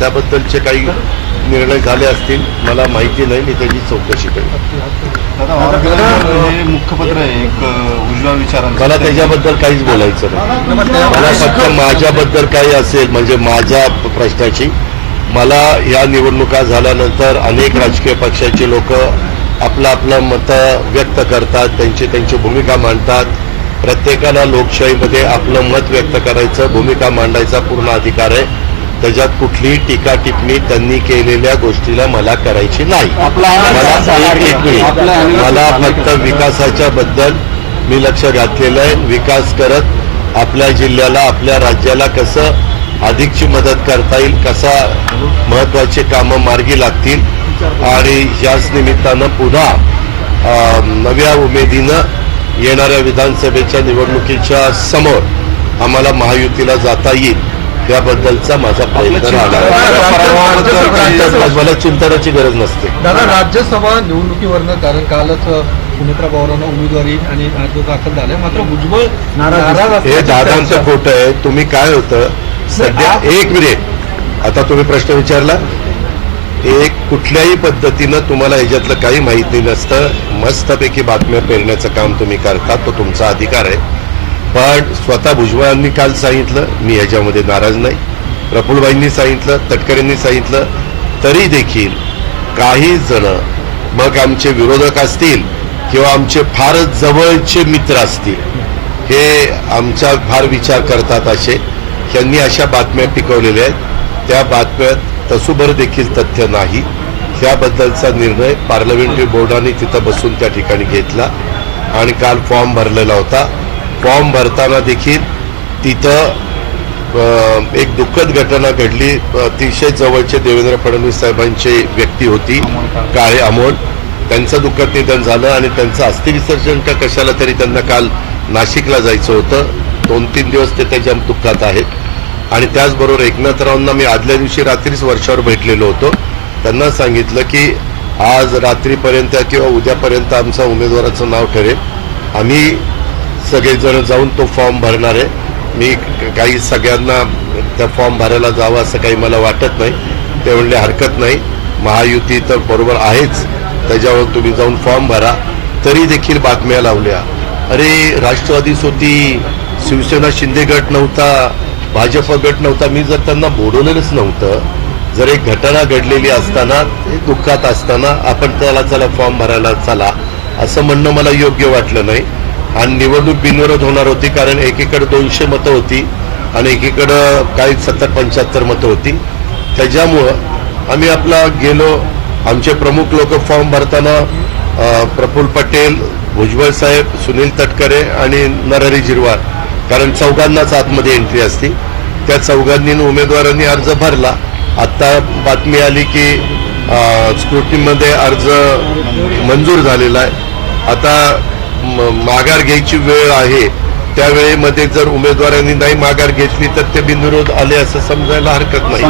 त्याबद्दलचे काही निर्णय झाले असतील मला माहिती नाही, मी त्याची चौकशी करेन. हे मुखपत्र आहे एक उजव्या विचारांचं. मला त्याच्याबद्दल काहीच बोलायचं नाही. मला फक्त माझ्याबद्दल काही असेल म्हणजे माझ्या प्रश्नाची, मला या निवडणुका झाल्यानंतर अनेक राजकीय पक्षाचे लोक आपलं मतं व्यक्त करतात, त्यांची भूमिका मांडतात. प्रत्येकाला लोकशाहीमध्ये आपलं मत व्यक्त करायचं, भूमिका मांडायचा पूर्ण अधिकार आहे. त्याच्यात कुठलीही टीका टिप्पणी त्यांनी केलेल्या गोष्टीला मला करायची नाही. मला फक्त विकासाच्या बद्दल मी लक्ष घातलेलं आहे. विकास करत आपल्या जिल्ह्याला, आपल्या राज्याला कसं अधिकची मदत करता येईल, कसा महत्वाचे कामं मार्गी लागतील आणि याच निमित्तानं पुन्हा नव्या उमेदीनं येणाऱ्या विधानसभेच्या निवडणुकीच्या समोर आम्हाला महायुतीला जाता येईल याबद्दलचा माझा प्रयत्न राहणार. मला चिंतनाची गरज नसते. दादा, राज्यसभा निवडणुकीवरनं कारण कालच सुनेत्रा पवारांना उमेदवारी आणि अर्ज दाखल झाले, मात्र भुजबळ नाराज. हे दादांचं खोटं आहे. तुम्ही काय होतं सध्या, एक मिनिट, आता तुम्ही प्रश्न विचारला, एक कुठल्याही पद्धतीनं तुम्हाला ह्याच्यातलं काही माहिती नसतं. मस्तपैकी बातम्या पेरण्याचं काम तुम्ही करता, तो तुमचा अधिकार आहे. पण स्वतः भुजबळांनी काल सांगितलं, मी ह्याच्यामध्ये नाराज नाही. प्रफुल्लबाईंनी सांगितलं, तटकरेंनी सांगितलं, तरी देखील काही जण, मग आमचे विरोधक असतील किंवा आमचे फारच जवळचे मित्र असतील, हे आमचा फार विचार करतात असे, यांनी अशा बातम्या टिकवलेल्या आहेत. त्या बातम्यात तसूभर देखील तथ्य नाही. त्याबद्दलचा निर्णय पार्लमेंटरी बोर्डाने तिथं बसून त्या ठिकाणी घेतला आणि काल फॉर्म भरलेला होता. फॉर्म भरताना देखील तिथं एक दुःखद घटना घडली. अतिशय जवळचे देवेंद्र फडणवीस साहेबांची व्यक्ती होती, काळे अमोल. त्यांचं दुःखद निधन झालं आणि त्यांचं अस्थि विसर्जन का कशाला तरी त्यांना काल नाशिकला जायचं होतं. 2-3 दिवस ते त्याच्या दुःखात आहेत. आणि त्याचबरोबर एकनाथरावांना मी आदल्या दिवशी रात्रीच वर्षावर भेटलेलो होतो. त्यांना सांगितलं की आज रात्रीपर्यंत किंवा उद्यापर्यंत आमचा उमेदवाराचं नाव ठरेल. आम्ही सगळेजण जाऊन तो फॉर्म भरणार आहे. मी काही सगळ्यांना त्या फॉर्म भरायला जावं असं काही मला वाटत नाही. ते म्हणले हरकत नाही, महायुती तर बरोबर आहेच, त्याच्यावर तुम्ही जाऊन फॉर्म भरा. तरी देखील बातम्या लावल्या, अरे राष्ट्रवादीच होती, शिवसेना शिंदे गट नव्हता, भाजप गट नव्हता. मी जर त्यांना बोलवलेलंच नव्हतं, जर एक घटना घडलेली असताना, दुःखात असताना आपण त्याला चला फॉर्म भरायला चला असं म्हणणं मला योग्य वाटलं नाही. आणि निवडणूक बिनविरोध होणार होती, कारण एकीकडे 200 मतं होती आणि एकीकडं काही 70-75 मतं होती. त्याच्यामुळं आम्ही आपला गेलो. आमचे प्रमुख लोक फॉर्म भरताना प्रफुल्ल पटेल, भुजबळ साहेब, सुनील तटकरे आणि नरहरी झिरवाळ, कारण चौघांनाच आतमध्ये एंट्री असती, त्या चौघांनी उमेदवारांनी अर्ज भरला. आत्ता बातमी आली की स्क्रुटिनीमध्ये अर्ज मंजूर झालेला आहे. आता माघार घ्यायची वेळ आहे. त्यावेळेमध्ये जर उमेदवारांनी नाही माघार घेतली तर ते बिनविरोध आले असं समजायला हरकत नाही.